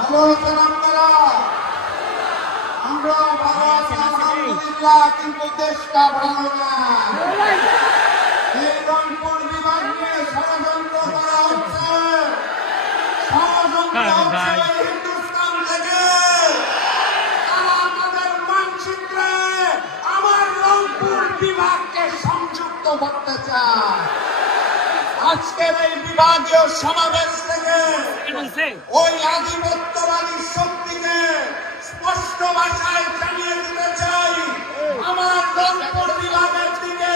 ভালো আছেন আপনারা? আমরা ভালো আছি আলহামদুলিল্লাহ, কিন্তু দেশটা ভালো না। এই রংপুর বিভাগ নিয়ে ষড়যন্ত্র করা হচ্ছে, ষড়যন্ত্র হচ্ছে হিন্দুস্তান থেকে। তারা তাদের মানচিত্রে আমার রংপুর বিভাগকে সংযুক্ত করতে চায়। আজকের এই বিভাগীয় সমাবেশ থেকে ওই আধিপত্যবাদী শক্তিকে স্পষ্ট ভাষায় জানিয়ে দিতে চাই, আমার রংপুর বিভাগের দিকে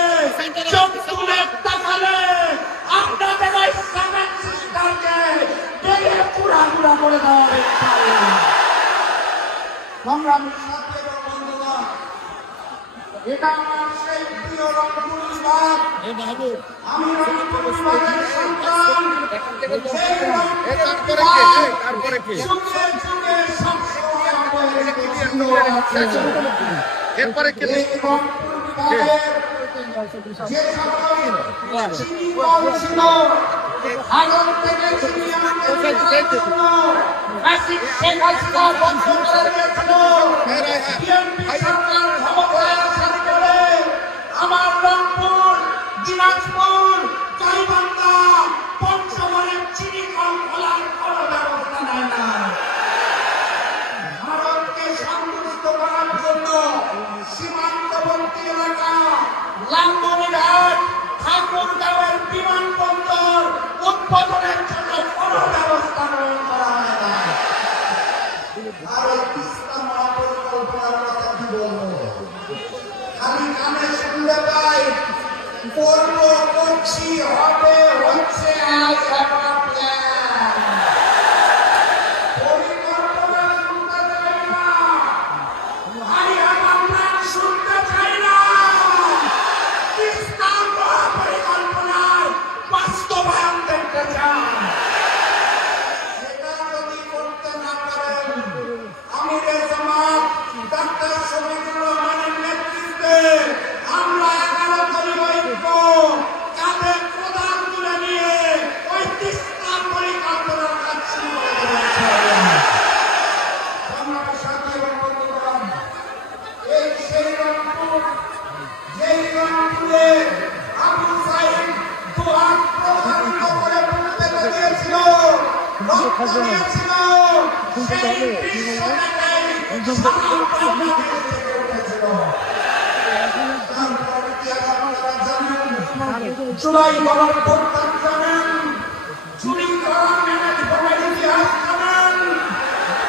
চোখ তুলে তাকালে আপনাদের ওই সেভেন সিস্টারকে ভেঙে চূড়াগুড়া করে দেওয়া হবে। সংগ্রামী সাথী এবং বন্ধুগণ, এটা আমার সেই প্রিয় রংপুর বিভাগ। আমি রংপুর বিভাগের সন্তান। সেই রংপুর বিভাগ যুগে যুগে সবসময় আমাদের এরপরে এই রংপুর বিভাগের যে সকল চিনি কল ছিল, ভারত থেকে চিনি আনতে জন্য ম্যাসিভ শেখ হাসিনা বন্ধ করে দিয়েছিল। বিএনপি সরকার ক্ষমতায় আসার পরে আমার রংপুর, দিনাজপুর, গাইবান্ধা, পঞ্চগড়ের চিনি কল খোলার কোনো ব্যবস্থা নেয় না। ভারতকে সন্তুষ্ট করার জন্য সীমান্তবর্তী এলাকা লালমনিরহাট, ঠাকুরগাঁওয়ের বিমানবন্দর উদ্বোধনের জন্য কোনো ব্যবস্থা গ্রহণ করা হয় না। আর এই তিস্তা মহাপরিকল্পনার কথা কি বলবো? খালি কানে শুনতে পাই, করবো, করছি, হবে, হচ্ছে, আজ একটা প্ল্যান। পরিকল্পনা শুনতে চাই না, ভাই আমার প্ল্যান শুনতে চাই না। তিস্তা মহাপরিকল্পনার বাস্তবায়ন দেখতে চাই। সেটা যদি করতে না পারেন, আমিরে জামাত ডাক্তার শফিকুর রহমানের নেতৃত্বে আমরা 11 দলীয় ঐক্য কাঁধে প্রদান তুলে নিয়ে ওই তিস্তা পরিকল্পনার কাজ শুরু করে দেব। আমার সাথী এবং বন্ধুগণ, এই সেই রংপুর, যেই রংপুরে আবু সাইদ দুহাত প্রধানিত করে বুঝতে দিয়েছিল, রক্ত দিয়েছিল, সেই দৃশ্যটাকেই জুলাই গণঅভ্যুত্থান জানেন, চুরি করা ম্যানেজমেন্টের ইতিহাস জানেন।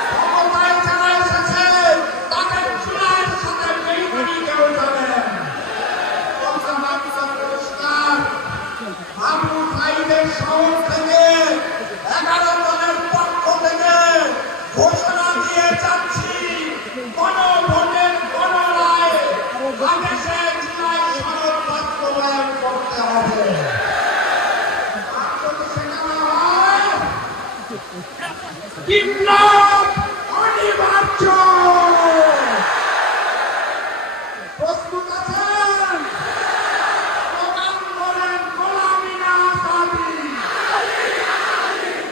ক্ষমতায় যারা এসেছে তাদের চুলার সাথে বেইমানি কেউ জানেন। আবু সাইদের শহর থেকে 11 দলের পক্ষ থেকে ঘোষণা দিয়ে যাচ্ছি, গণভোটের গণরায় আদেশে জুলাই সনদ বাস্তবায়ন করতে হবে। আর যদি সেটা না হয়, বিপ্লব অনিবার্য। প্রস্তুত আছেন? স্লোগান বলেন, গোলামি না আজাদি,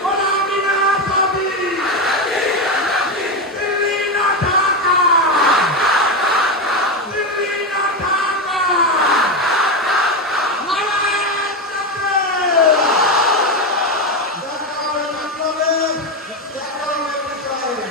গোলামি না আজাদি, দিল্লি না ঢাকা, দিল্লি না ঢাকা, নারায়ণ যাতে। দেখা হবে বিপ্লবে, দেখা হবে বিপ্লবে।